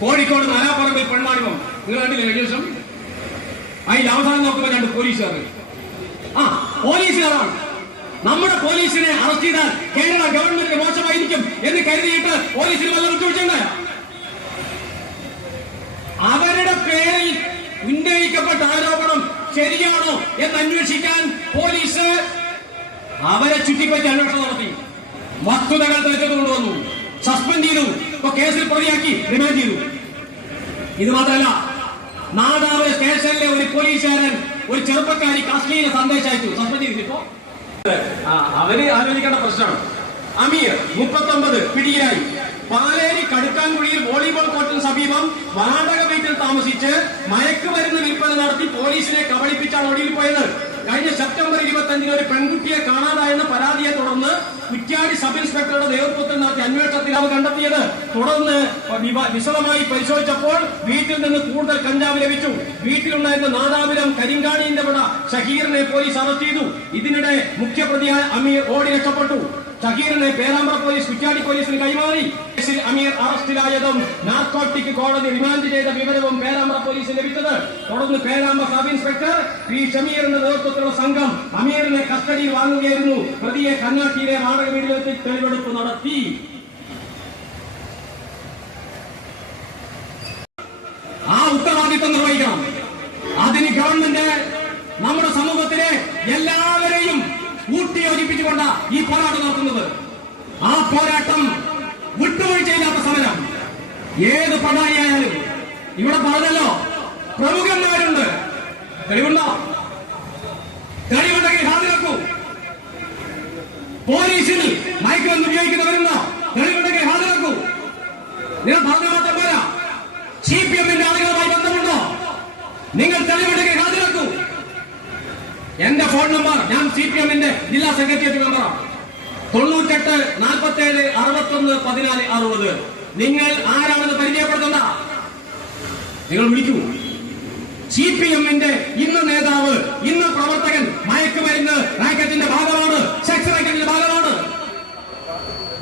കോഴിക്കോട് നാലാപ്പറമ്പിൽ പെൺമാണിമം നിങ്ങൾ കണ്ടില്ലേ കഴിഞ്ഞ ദിവസം? അതിൽ അവസാനം നോക്കുമ്പോൾ രണ്ട് പോലീസുകാർ. ആ പോലീസുകാരാണ്. നമ്മുടെ പോലീസിനെ അറസ്റ്റ് ചെയ്താൽ കേരള ഗവൺമെന്റ് മോശമായിരിക്കും എന്ന് കരുതിയിട്ട് പോലീസിന് വല്ല വിട്ടുവീഴ്ചയുണ്ടായ അവരുടെ പേരിൽ ഉന്നയിക്കപ്പെട്ട ആരോപണം ശരിയാണോ എന്ന് അന്വേഷിക്കാൻ പോലീസ് അവരെ ചുറ്റിപ്പറ്റി അന്വേഷണം നടത്തി. വസ്തുതകൾ തെളിച്ചത് കൊണ്ടുവന്നു. സസ്പെൻഡ് ചെയ്തു. ഇപ്പൊ കേസിൽ പ്രതിയാക്കി റിമാൻഡ് ചെയ്തു. ഇത് മാത്രമല്ല നാദാവ് സ്റ്റേഷനിലെ ഒരു പോലീസുകാരൻ ഒരു ചെറുപ്പക്കാരി കാശ്മീര സന്ദേശം അയച്ചു. സസ്പെൻഡ് ചെയ്തിപ്പോ അവർ ആലോചിക്കേണ്ട പ്രശ്നമാണ്. അമീർ മുപ്പത്തൊമ്പത് പിടിയിലായി. പാലേരി കടുക്കാൻകുഴിയിൽ വോളിബോൾ കോർട്ടിന് സമീപം വാടക വീട്ടിൽ താമസിച്ച് മയക്കുമരുന്ന് വിൽപ്പന നടത്തി പോലീസിനെ കബളിപ്പിച്ചാണ് ഒടിയിൽ പോയത്. കഴിഞ്ഞ സെപ്റ്റംബർ ഇരുപത്തഞ്ചിന് ഒരു പെൺകുട്ടിയെ കാണാതായെന്ന പരാതിയെ തുടർന്ന് കുറ്റ്യാടി സബ് ഇൻസ്പെക്ടറുടെ നേതൃത്വത്തിൽ നടത്തിയ അന്വേഷണത്തിൽ കണ്ടെത്തിയത്. തുടർന്ന് വിശദമായി പരിശോധിച്ചപ്പോൾ വീട്ടിൽ നിന്ന് കൂടുതൽ കഞ്ചാവ് ലഭിച്ചു. വീട്ടിലുണ്ടായിരുന്ന നാദാപുരം കരിങ്കാണിന്റെ വിട ഷഹീറിനെ പോലീസ് അറസ്റ്റ് ചെയ്തു. ഇതിനിടെ മുഖ്യപ്രതിയായ അമീർ ഓടി രക്ഷപ്പെട്ടു. ഷഹീറിനെ പേരാമ്പ്ര പോലീസ് കുറ്റാടി പോലീസിന് കൈമാറി. കേസിൽ അമീർ അറസ്റ്റിലായതും നാർക്കോട്ടിക് കോടതി റിമാൻഡ് ചെയ്ത വിവരവും പേരാമ്പ്ര പോലീസിന് ലഭിച്ചത്. തുടർന്ന് പേരാമ്പ്ര സബ് ഇൻസ്പെക്ടർ പി ഷമീറിന്റെ നേതൃത്വത്തിലുള്ള സംഘം അമീറിനെ കസ്റ്റഡിയിൽ വാങ്ങുകയായിരുന്നു. പ്രതിയെ കന്നാട്ടിയിലെ വാടക വീട്ടിലെത്തി തെളിവെടുപ്പ് നടത്തി. ആ ഉത്തരവാദിത്വം നിർവഹിക്കണം. അതിന് ഗവൺമെന്റ് നമ്മുടെ സമൂഹത്തിലെ ഈ പോരാട്ടം നടത്തുന്നത്. ആ പോരാട്ടം വിട്ടുവീഴ്ചയില്ലാത്ത സമരം. ഏത് പടായായാലും ഇവിടെ പറഞ്ഞല്ലോ പ്രമുഖന്മാരുണ്ട്. തെളിവുണ്ടോ? തെളിവുണ്ടെങ്കിൽ ഹാജരാക്കൂ. പോലീസിൽ മയക്കുമരുന്ന് ഉപയോഗിക്കുന്നവരുണ്ടോ തെളിവുണ്ടെങ്കിൽ ഹാജരാക്കൂ. നിങ്ങൾ പറഞ്ഞ മാത്രം പോരാ. സി പി എമ്മിന്റെ ആളുകളുമായി ബന്ധമുണ്ടോ? നിങ്ങൾ തെളിവുണ്ടെങ്കിൽ ഹാജരാക്കൂ. എന്റെ ഫോൺ നമ്പർ ഞാൻ സി പി എമ്മിന്റെ ജില്ലാ സെക്രട്ടേറിയറ്റ് മെമ്പറാണ് തൊണ്ണൂറ്റെട്ട് നാൽപ്പത്തേഴ് അറുപത്തൊന്ന് പതിനാല് അറുപത്. നിങ്ങൾ ആരാണെന്ന് പരിചയപ്പെടുത്തണ്ട നിങ്ങൾ വിളിക്കൂ. സി പി എമ്മിന്റെ ഇന്ന് നേതാവ് ഇന്ന് പ്രവർത്തകൻ മയക്കുമരുന്ന് റാക്കറ്റിന്റെ ഭാഗമാണ്. സെക്സ് റാക്കറ്റിന്റെ ഭാഗമാണ്.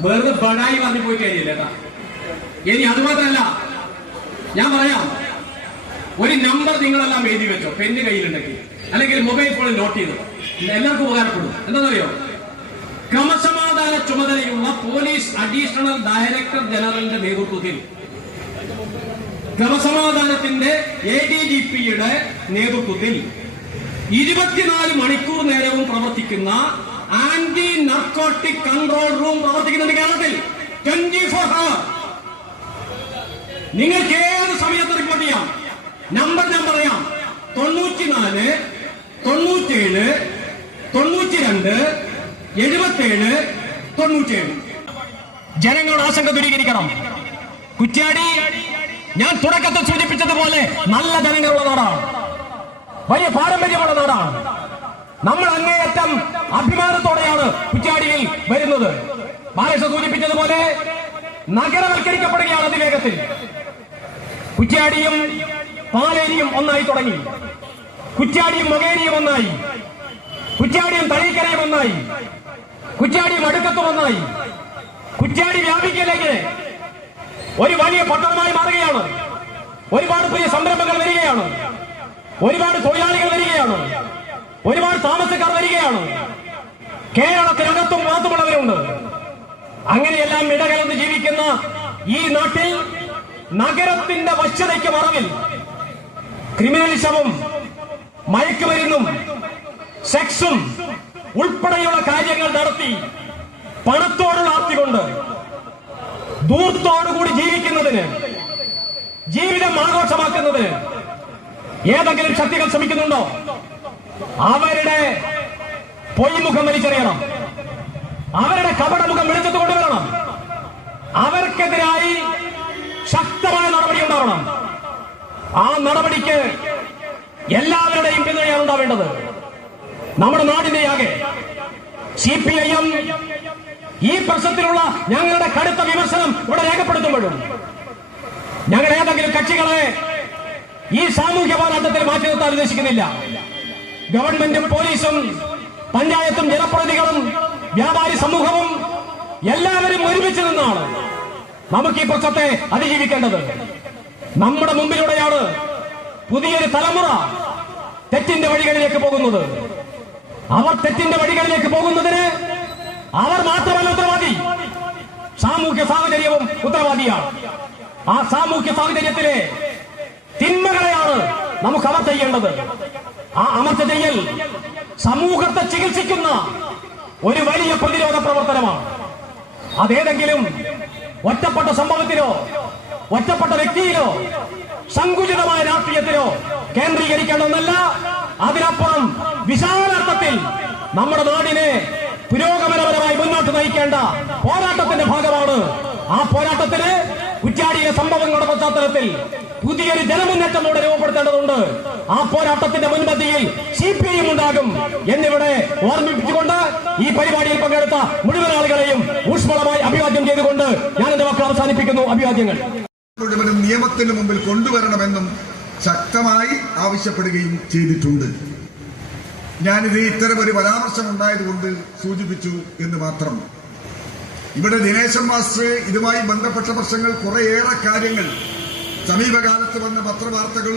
വെറുതെ ബടായി പറഞ്ഞു പോയി കഴിഞ്ഞില്ല ഇനി അത് മാത്രമല്ല ഞാൻ പറയാം. ഒരു നമ്പർ നിങ്ങളെല്ലാം എഴുതി വെച്ചോ പെന്ന് കയ്യിലുണ്ടെങ്കിൽ. അല്ലെങ്കിൽ മൊബൈൽ ഫോണിൽ നോട്ട് ചെയ്തു. എല്ലാവർക്കും ഉപകാരപ്പെടും. എന്താണെന്നറിയോ? ക്രമസമാധാന ചുമതലയുള്ള പോലീസ് അഡീഷണൽ ഡയറക്ടർ ജനറലിന്റെ നേതൃത്വത്തിൽ. ക്രമസമാധാനത്തിന്റെ എ ഡി ജി പിയുടെ നേതൃത്വത്തിൽ ഇരുപത്തിനാല് മണിക്കൂർ നേരവും പ്രവർത്തിക്കുന്ന ആന്റി നർക്കോട്ടിക് കൺട്രോൾ റൂം പ്രവർത്തിക്കുന്നുണ്ട് കേരളത്തിൽ. Twenty four hour. നിങ്ങൾക്ക് ഏത് സമയത്ത് റിപ്പോർട്ട് ചെയ്യാം? നമ്പർ ഞാൻ പറയാം. തൊണ്ണൂറ്റിനാല് തൊണ്ണൂറ്റേഴ് തൊണ്ണൂറ്റിരണ്ട് എഴുപത്തേഴ് തൊണ്ണൂറ്റേഴ്. ജനങ്ങളുടെ ആശങ്ക ദൂരീകരിക്കണം. കുറ്റ്യാടി ഞാൻ തുടക്കത്തിൽ സൂചിപ്പിച്ചതുപോലെ നല്ല ജനങ്ങളുള്ള നാടാണ്. വലിയ പാരമ്പര്യമുള്ള നാടാണ്. നമ്മൾ അങ്ങേയറ്റം അഭിമാനത്തോടെയാണ് കുറ്റ്യാടിയിൽ വരുന്നത്. ബാലകൃഷ്ണൻ സൂചിപ്പിച്ചതുപോലെ നഗരവൽക്കരിക്കപ്പെടുകയാണ് അതിവേഗത്തിൽ. കുറ്റ്യാടിയും പാലേരിയും ഒന്നായി തുടങ്ങി. കുറ്റ്യാടിയും മൊകേരിയും ഒന്നായി. കുറ്റ്യാടിയും തളീക്കരയും ഒന്നായി. കുറ്റ്യാടിയും മടുക്കത്ത് ഒന്നായി കുറ്റ്യാടി വ്യാപിക്കലേക്ക് ഒരു വലിയ പട്ടണമായി മാറുകയാണ്. ഒരുപാട് പുതിയ സംരംഭങ്ങൾ വരികയാണ്. ഒരുപാട് തൊഴിലാളികൾ വരികയാണ്. ഒരുപാട് താമസക്കാർ വരികയാണ്. കേരളത്തിനകത്തും മാത്രമുള്ളവരുണ്ട് അങ്ങനെയെല്ലാം ഇടകലർന്ന് ജീവിക്കുന്ന ഈ നാട്ടിൽ നഗരത്തിന്റെ വശ്യതയ്ക്ക് മറവിൽ ക്രിമിനലിസവും മയക്കുമരുന്നും സെക്സും ഉൾപ്പെടെയുള്ള കാര്യങ്ങൾ നടത്തി പണത്തോടുള്ള ആർത്തി കൊണ്ട് ദൂർത്തോടുകൂടി ജീവിക്കുന്നതിന് ജീവിതം ആഘോഷമാക്കുന്നതിന് ഏതെങ്കിലും ശക്തികൾ ശ്രമിക്കുന്നുണ്ടോ? അവരുടെ പൊയ്മുഖം വലിച്ചെറിയണം. അവരുടെ കപടമുഖം വെളിച്ചത്ത് കൊണ്ടുവരണം. അവർക്കെതിരായി ശക്തമായ നടപടി ഉണ്ടാവണം. ആ നടപടിക്ക് എല്ലാവരുടെയും പിന്തുണയാണ് ഉണ്ടാവേണ്ടത്. നമ്മുടെ നാടിന്റെ ആകെ സി പി ഐ എം ഈ പ്രശ്നത്തിലുള്ള ഞങ്ങളുടെ കടുത്ത വിമർശനം ഇവിടെ രേഖപ്പെടുത്തുമ്പോഴും ഞങ്ങൾ ഏതെങ്കിലും കക്ഷികളെ ഈ സാമൂഹ്യ പോരാട്ടത്തിൽ മാറ്റി നിർത്താൻ ഉദ്ദേശിക്കുന്നില്ല. ഗവൺമെന്റും പോലീസും പഞ്ചായത്തും ജനപ്രതിനിധികളും വ്യാപാരി സമൂഹവും എല്ലാവരും ഒരുമിച്ച് നിന്നാണ് നമുക്ക് ഈ പ്രശ്നത്തെ അതിജീവിക്കേണ്ടത്. നമ്മുടെ മുമ്പിലൂടെയാണ് പുതിയൊരു തലമുറ തെറ്റിന്റെ വഴികളിലേക്ക് പോകുന്നത്. അവർ തെറ്റിന്റെ വഴികളിലേക്ക് പോകുന്നതിന് അവർ മാത്രമല്ല ഉത്തരവാദി. സാമൂഹ്യ സാഹചര്യവും ഉത്തരവാദിയാണ്. ആ സാമൂഹ്യ സാഹചര്യത്തിലെ തിന്മകളെയാണ് നമുക്ക് അവർ ചെയ്യേണ്ടത്. ആ അമർച്ച ചെയ്യൽ സമൂഹത്തെ ചികിത്സിക്കുന്ന ഒരു വലിയ പ്രതിരോധ പ്രവർത്തനമാണ്. അതേതെങ്കിലും ഒറ്റപ്പെട്ട സംഭവത്തിലോ ഒറ്റപ്പെട്ട വ്യക്തിയിലോ സങ്കുചിതമായ രാഷ്ട്രീയത്തിലോ കേന്ദ്രീകരിക്കേണ്ടതല്ല അതിനപ്പുറം വിശാലാർത്ഥത്തിൽ നമ്മുടെ നാടിനെ പുരോഗമനപരമായി മുന്നോട്ട് നയിക്കേണ്ട പോരാട്ടത്തിന്റെ ഭാഗമാണ്. ആ പോരാട്ടത്തിന് കുറ്റ്യാടിയിലെ സംഭവങ്ങളുടെ പശ്ചാത്തലത്തിൽ പുതിയൊരു ജനമുന്നേറ്റം ഇവിടെ രൂപപ്പെടുത്തേണ്ടതുണ്ട്. ആ പോരാട്ടത്തിന്റെ മുൻപന്തിയിൽ സി പി ഐ ഉണ്ടാകും എന്നിവിടെ ഓർമ്മിപ്പിച്ചുകൊണ്ട് ഈ പരിപാടിയിൽ പങ്കെടുത്ത മുഴുവൻ ആളുകളെയും ഊഷ്മളമായി അഭിവാദ്യം ചെയ്തുകൊണ്ട് ഞാൻ എന്റെ വാക്കുകൾ അവസാനിപ്പിക്കുന്നു. അഭിവാദ്യങ്ങൾ. മുഴുവനും നിയമത്തിന് മുമ്പിൽ കൊണ്ടുവരണമെന്നും ശക്തമായി ആവശ്യപ്പെടുകയും ചെയ്തിട്ടുണ്ട്. ഞാനിത് ഇത്തരം ഒരു പരാമർശം ഉണ്ടായതുകൊണ്ട് സൂചിപ്പിച്ചു എന്ന് മാത്രം. ഇവിടെ ദിനേശൻ മാസ്റ്റർ ഇതുമായി ബന്ധപ്പെട്ട പ്രശ്നങ്ങൾ കുറേയേറെ കാര്യങ്ങൾ സമീപകാലത്ത് വന്ന പത്രവാർത്തകൾ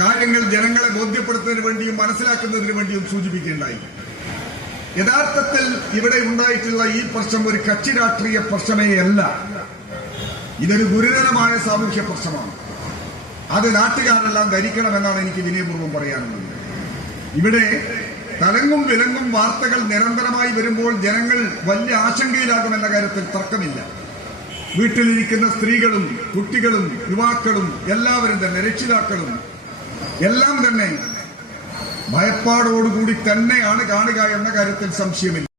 കാര്യങ്ങൾ ജനങ്ങളെ ബോധ്യപ്പെടുത്തുന്നതിന് വേണ്ടിയും മനസ്സിലാക്കുന്നതിന് വേണ്ടിയും സൂചിപ്പിക്കുകയുണ്ടായി. യഥാർത്ഥത്തിൽ ഇവിടെ ഉണ്ടായിട്ടുള്ള ഈ പ്രശ്നം ഒരു കക്ഷി രാഷ്ട്രീയ പ്രശ്നമേ അല്ല. ഇതൊരു ഗുരുതരമായ സാമൂഹ്യ പ്രശ്നമാണ്. അത് നാട്ടുകാരെല്ലാം ധരിക്കണമെന്നാണ് എനിക്ക് വിനയപൂർവം പറയാനുള്ളത്. ഇവിടെ തലങ്ങും വിലങ്ങും വാർത്തകൾ നിരന്തരമായി വരുമ്പോൾ ജനങ്ങൾ വലിയ ആശങ്കയിലാകുമെന്ന കാര്യത്തിൽ തർക്കമില്ല. വീട്ടിലിരിക്കുന്ന സ്ത്രീകളും കുട്ടികളും യുവാക്കളും എല്ലാവരും തന്നെ രക്ഷിതാക്കളും എല്ലാം തന്നെ ഭയപ്പാടോടുകൂടി തന്നെയാണ് കാണുക എന്ന കാര്യത്തിൽ സംശയമില്ല.